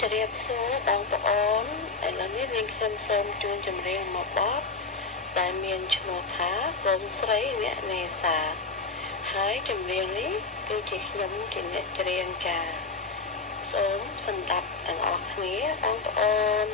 ជម្រាបសួរបងប្អូនឥឡូវនេះនាងខ្ញុំសូមជូនចម្រៀងមួយបទដែលមានឈ្មោះថាកូនស្រីអ្នកនេសាហើយចម្រៀងនេះគឺជាខ្ញុំជាអ្នកច្រៀងចាសូមស្ដាប់ទាំងអស់គ្នាបងប្អូន